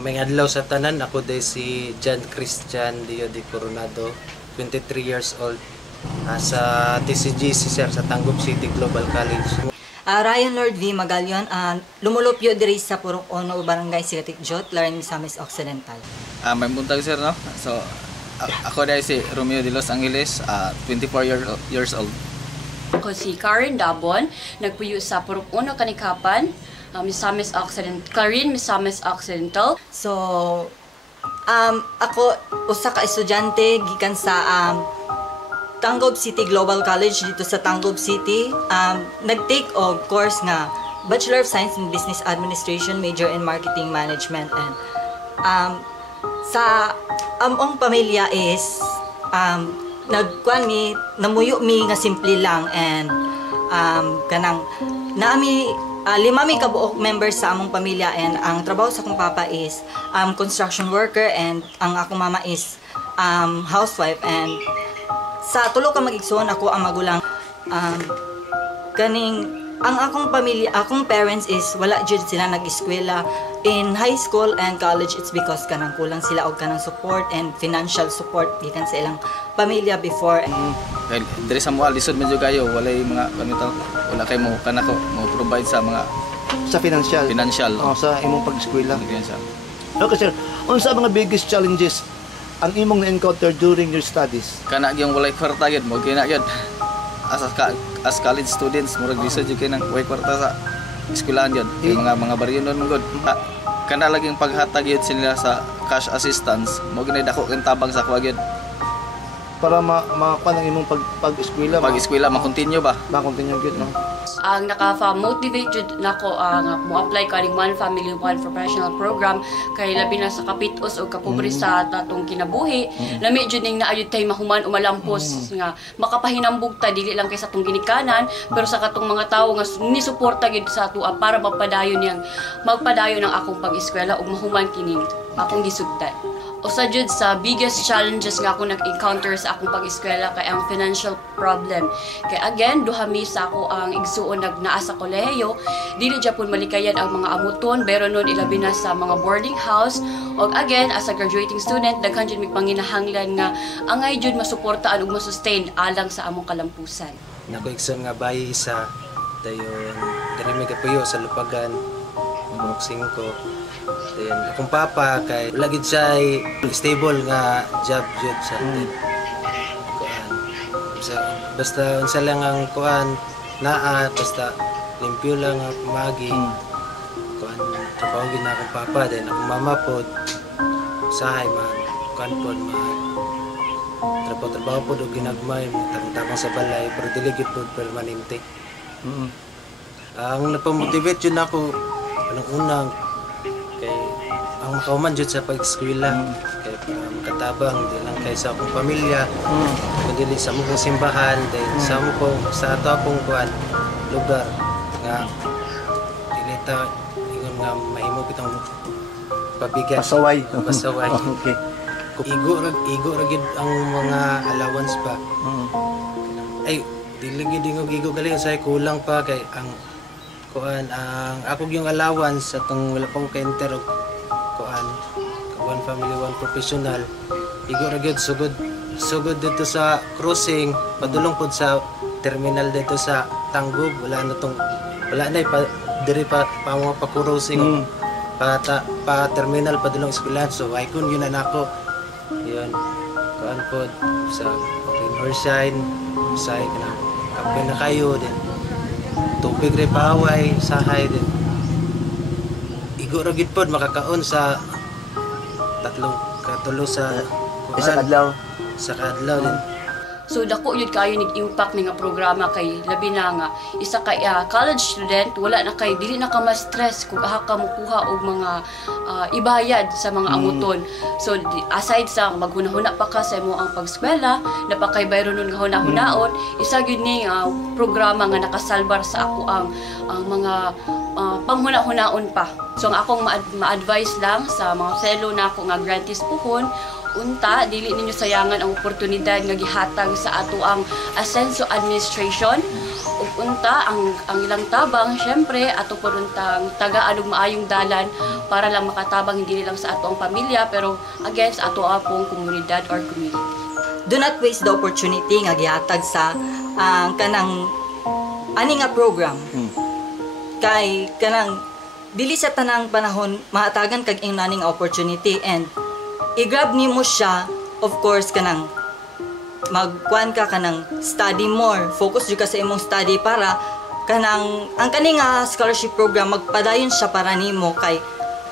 May adlaw sa tanan, ako day si John Christian Dio de Coronado, 23 years old. Sa TCGC sir, sa Tangub City Global College. Ryan Lord V. Magalyon, lumulupyo diri sa Purok Ono, Barangay Sigatik Jot, Laran, Misamis Occidental. May buntag sir, no? So, ako day si Romeo de Los Angeles, 24 years old. Ako si Karen Dabon, nagpuyo sa Purok Ono, Kanikapan, Misamis Occidental, Clarin, Misamis Occidental. So, ako usa ka estudyante gikan sa Tangub City Global College dito sa Tangub City. Nag-take og course nga Bachelor of Science in Business Administration, major in Marketing Management, and sa among pamilya is nagkuan mi, namuyo mi nga simple lang, and kanang naami 5 mi kabuok members sa among pamilya, and ang trabaho sa akong papa is construction worker, and ang akong mama is housewife. And sa tulo ka mag-igsoon, ako ang magulang. Ang akong pamilya, akong parents is wala jud sila nag-eskwela in high school and college. It's because kanang kulang sila og kanang support and financial support gikan sa ilang pamilya before. Diri sa mga lisod medyo kayo, walay mga wala kay mo kanako mo provide sa mga sa financial. Sa imong pag-eskwela. Okay sir, unsa mga biggest challenges ang imong na-encounter during your studies? Kana gyung walay kwarta gyud mo kina gyud. As college students, murag lisod jud kay nang walay kwarta sa eskwelahan gyud. Mga baryonon mo gud. Kana laging paghatag gyud sila sa cash assistance, mo ginay dako kang tabang sa kwa gyud. Para makuha ng imong pag-eskwela. Pag-eskwela, ma-continue ba? Ma-continue gyud, no? Ang naka-motivate jud nako ang mo-apply kaning One Family One Professional Program kay labi na sa kapitos o kapobre sa tatong kinabuhi. Lami jud ning naayod tay mahuman umalampos nga makapahinambog ta dili lang kay sa atong ginikanan pero sa katong mga tawo nga ni suporta gid sa ato para magpadayon ng akong pag-eskwela ug mahuman kining akong gisugdan. Usa jud sa biggest challenges nga ako nag-encounter sa akong pag-eskwela kay ang financial problem. Kay again, duha mi sa ako ang igsuon naa sa kolehiyo, dili gyapon malikayan ang mga amuton, pero nun ilabi na sa mga boarding house. Og again, as a graduating student, daghan jud mi panginahanglan nga angay jud masuportaan ug masustain alang sa among kalampusan. Nako-exam nga bayi isa dayon diri mi kapuyo sa Lupagan, Purok 5. Then, akong papa kay lagi siya stable nga job jud sa kuan. Basta unsa lang ang kuan naa, basta limpyo lang ang pamagi. Kuan trabaho gid na akong papa, then akong mama pod sahay man kuan pod trabaho pod og ginagmay tabang sa balay pero dili gid pod permanente. Ang napamotivate jud nako anong unang kay ang makauman jud sa pag-eskwela kay para makatabang di lang kay sa akong pamilya kundi sa among simbahan sa ato akong kuan lugar nga dili ta ingon nga mahimo kitang pabigat pasaway. Okay. Igo ra gid ang mga allowance pa. Ay dili gid igo gali say kulang pa kay ang kuan ang ako yung allowance atong wala pa ko ka-enter og kuan One Family One Professional igo ra gyud sugod dito sa crossing padulong pod sa terminal dito sa Tangub wala na diri pa mga pa-crossing pa terminal padulong eskwelahan so ay kun yun na nako yun kuan pod sa Riverside say kana kapag na kayo din tubig rin paway, sahay din. Igo ra gid pod makakaon sa katulo sa Isa kadlaw din. So dako yun kayo nag-impact nga programa kay labi na nga isa ka college student wala na kay dili na ka ma-stress kung aha ka mukuha og mga ibayad sa mga amuton. So aside sa maghunahuna pa ka sa imo ang pag-eskwela, napakay bayro nun nga hunahunaon, isa gyud ni programa nga nakasalbar sa ako ang mga panghuna-hunaon pa. So ang akong ma-advise lang sa mga fellow na ako nga grantees puhon unta dili ninyo sayangan ang oportunidad nga gihatag sa ato ang Ascenso Administration ug unta ang ilang tabang syempre ato po untang tagaan og maayong dalan para lang makatabang hindi lang sa ato ang pamilya pero again sa ato apong komunidad or community. Do not waste the opportunity nga gihatag sa kanang ani nga program. Kay kanang dili sa tanang panahon mahatagan kag ing nani nga opportunity, and i-grab nimo siya, of course kanang magkuan ka kanang study more, focus jud ka sa imong study para kanang ang kani nga scholarship program magpadayon siya para nimo. Kay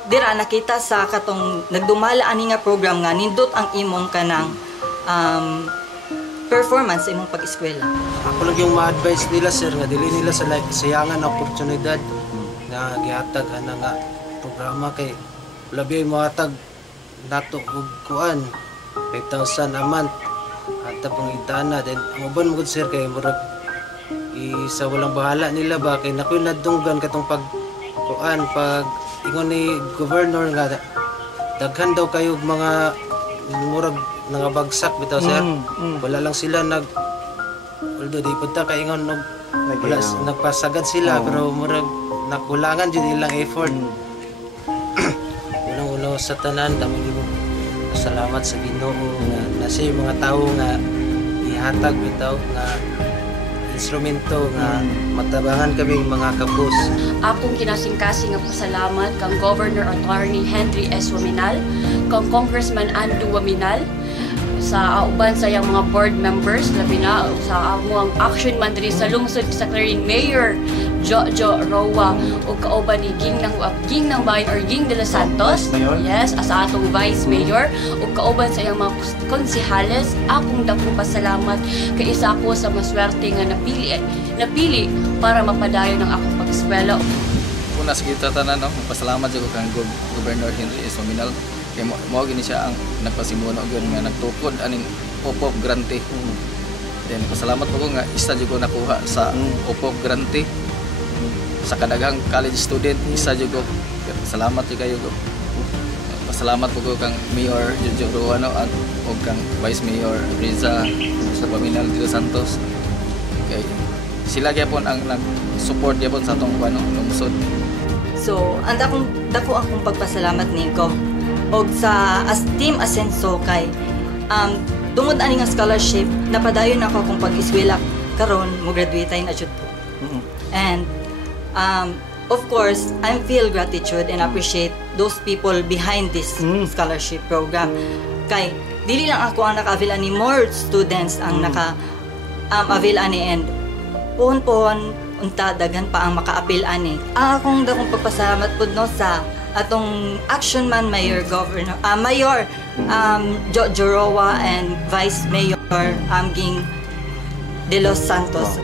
dira nakita sa katong nagdumala ani nga program nga nindot ang imong kanang performance sa imong pag-eskwela. Ako lang yung ma-advise nila sir nga dili nila sa sayangan na oportunidad na gihatag ana nga programa, kay labi mohatag nato og kuan 5,000 a month at pangitana. Then ang uban mo gud sir kay murag isa walang bahala nila ba kay nakoy nadunggan katong pag kuan pag ingon ni governor nga daghan daw kayo mga murag nangabagsak bitaw sir. Wala lang sila although di punta kay ingon wala nagpasagad sila pero murag nakulangan jud ilang effort. Unang-una sa tanan damo gyud salamat sa Ginoo nga nasa mga tawo nga ihatag bitaw nga instrumento nga matabangan kaming mga kapos. Akong kinasingkasing nga pasalamat kang Governor Attorney Henry S. Waminal, kang Congressman Andu Waminal, sa uban sa iyang mga board members, labi na sa amuang action man diri sa lungsod sa Clarin, Mayor Jojo Roa o kauban ni Ging ng Bayan or Ging de los Santos, yes, as atong Vice Mayor o kauban sa iyang mga konsehales. Akong dako pasalamat kay isa ako sa maswerte nga napili para mapadayon ang akong pag-eskwela. Una sa kita tanan, no, pasalamat jud ko kang Governor Henry S. Waminal. Kaya mo gini siya ang nagpasimuno gyud nga nagtukod aning OPOP grante. Then pasalamat po ko nga isa jud ko nakuha sa OPOP grante. Sa kadaghang college student isa jud ko. Salamat jud kayo ko. Pasalamat po ko kang Mayor Jojo Roano at og kang Vice Mayor Riza sa Waminal de los Santos. Kay sila gyapon ang nag-support gyapon sa atong lungsod. So, ang dako akong pagpasalamat ningko og sa Team Asenso kay tungod ani nga scholarship napadayon ako akong pag-eskwela karon mo graduate na jud po. And of course, I feel gratitude and appreciate those people behind this scholarship program. Kay dili lang ako ang naka-avail ani, more students ang naka-avail ani, and pohon unta daghan pa ang maka-appeal ani. Ang akong dakong pagpasalamat pud no sa atong action man Mayor Jojo Roa and Vice Mayor Ging de los Santos.